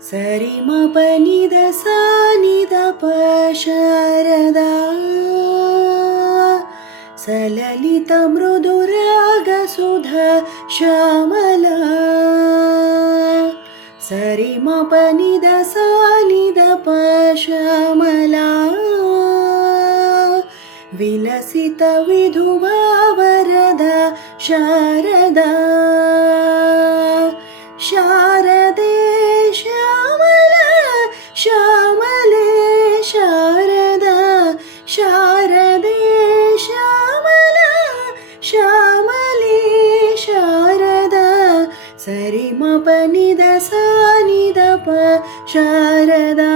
ಸರಿ ಮ ಪ ನಿ ದ ಸ ನಿ ದ ಪ ಶಾರದಾ ಸಲಲಿತ ಮೃದು ರಾಗ ಸುಧಾ ಶ್ಯಾಮಲಾ ಸರಿ ಮ ಪ ನಿ ದ ಸ ನಿ ದ ಪ ಶ್ಯಾಮಲಾ ವಿಲಸಿತ ವಿಧುವಾ ವರದಾ ಶಾರದಾ ಶಾರದೆ ಶ್ಯಾಮಲಾ ಶ್ಯಾಮಲೆ ಶಾರದಾ ಶಾರದೆ ಶ್ಯಾಮಲಾ ಶ್ಯಾಮಲೆ ಶಾರದಾ ಸರಿ ಮ ಪ ನಿ ದ ಸ ನಿ ದ ಪ ಶಾರದಾ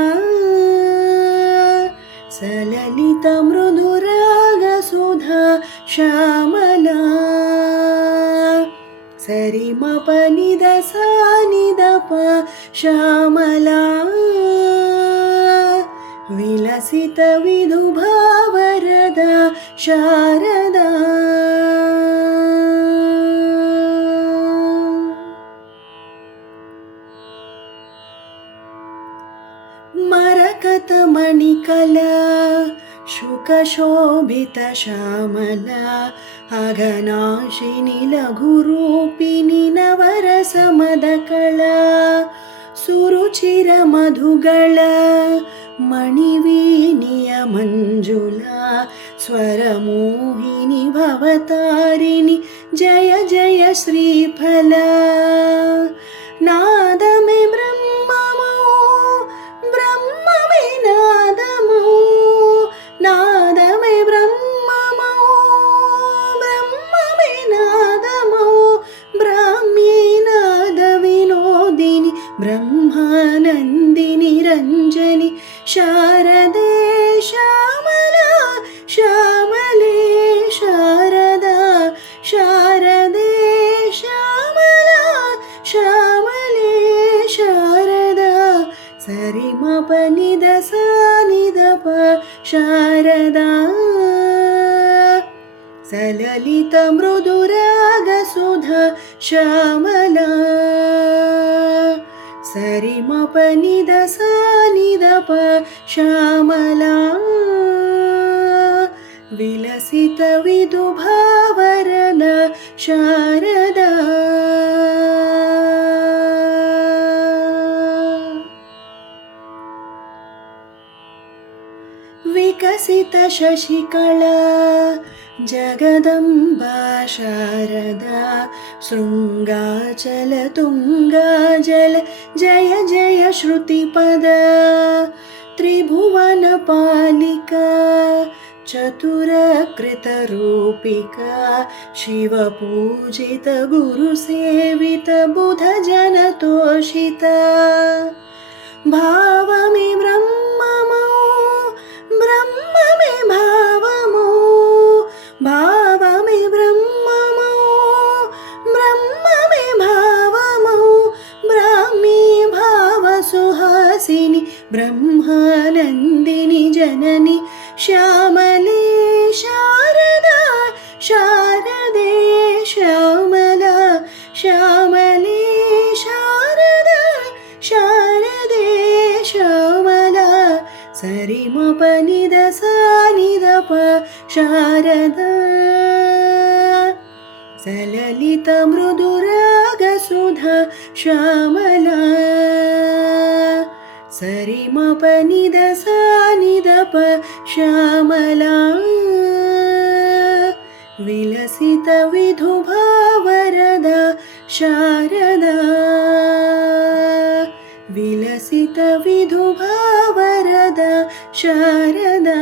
ಸಲಲಿತ ಮೃದು ರಾಗ ಸುಧಾ ಶ್ಯಾಮಲಾ ಸರಿ ಮ ಪ ನಿ ದ ಸ ನಿ ದ ಪ ಶ್ಯಾಮಲಾ ವಿಲಸಿತ ವಿಧುಭಾ ವರದಾ ಶಾರದಾ ಮರಕತ ಮಣಿಕಲಾ ಶುಕಶೋಭಿತ ಶ್ಯಾಮಲಾ ಅಘನಾಶಿನಿ ಲಘುರೂಪಿಣಿ ನವರಸ ಮದಕಳಾ ಸುರುಚಿರ ಮಧುಗಳ ಮಣಿವೀಣಿಯ ಮಂಜುಳಾ ಸ್ವರಮೋಹಿನಿ ಭವತಾರಿಣಿ ಜಯ ಜಯ ಶ್ರೀಫಲಾ ನಾದಮೆ ಬ್ರಹ್ಮಮೋ ಬ್ರಹ್ಮವೇ ನಾದಮೋ ನಾದಮೇ ಬ್ರಹ್ಮಮೋ ಬ್ರಹ್ಮವೇ ನಾದಮೋ ಬ್ರಾಹ್ಮೀ ನಾದ ವಿನೋದಿನಿ ಬ್ರಹ್ಮಾನಂದಿನಿ ರಂಜನಿ ಶಾರದೆ ಶ್ಯಾಮಲಾ ಶ್ಯಾಮಲೆ ಶಾರದಾ ಶಾರದೆ ಶ್ಯಾಮಲಾ ಶ್ಯಾಮಲೆ ಶಾರದಾ ಸರಿ ಮ ಪ ನಿ ದ ಸ ನಿ ದ ಪ ಶಾರದಾ ಸಲಲಿತ ಮೃದು ರಾಗ ಸುಧಾ ಶ್ಯಾಮಲಾ ಸರಿ ಮ ಪ ನಿ ದ ಸ ನಿ ದ ಪ ಶ್ಯಾಮಲಾ ವಿಲಸಿತ ವಿಧುಭಾ ವರದಾ ಶಾರದಾ ವಿಕಸಿತ ಶಶಿಕಳಾ ಜಗದಂಬಾ ಶಾರದಾ ಶೃಂಗಾಚಲ ತುಂಗಾಜಲ ಜಯ ಜಯ ಶ್ರುತಿಪದ ತ್ರಿಭುವನ ಪಾಲಿಕಾ ಚತುರಕೃತ ರೂಪಿಕಾ ಶಿವ ಪೂಜಿತ ಗುರು ಸೇವಿತ ಬುಧ ಜನ ತೋಷಿತ ಭಾವಮಿ ಬ್ರಹ್ಮಮೋ ಬ್ರಹ್ಮಮೇ ಭಾವಮೋ ಭಾವಮೇ ಬ್ರಹ್ಮಮೋ ಬ್ರಹ್ಮಮೇ ಭಾವಮೋ ಬ್ರಾಹ್ಮೀ ಭಾವ ಸುಹಾಸಿನಿ ಬ್ರಹ್ಮಾನಂದಿನಿ ಜನನಿ ಶ್ಯಾಮಲೆ ಶಾರದಾ ಶಾರದೆ ಶ್ಯಾಮಲಾ ಶ್ಯಾಮಲೆ ಶಾರದಾ ಶಾರದೆ ಶ್ಯಾಮಲಾ ಸರಿ ಮ ಪ ನಿ ದ ಸ ನಿ ದ ಪ ಶಾರದಾ ಸಲಲಿತ ಮೃದು ರಾಗ ಸುಧಾ ಶ್ಯಾಮಲಾ ಸರಿ ಮ ಪ ನಿ ದ ಸ ನಿ ದ ಪ ಶ್ಯಾಮಲಾ ವಿಲಸಿತ ವಿಧುಭಾ ವರದಾ ಶಾರದಾ ವಿಲಸಿತ ವಿಧುಭಾ ವರದಾ ಶಾರದಾ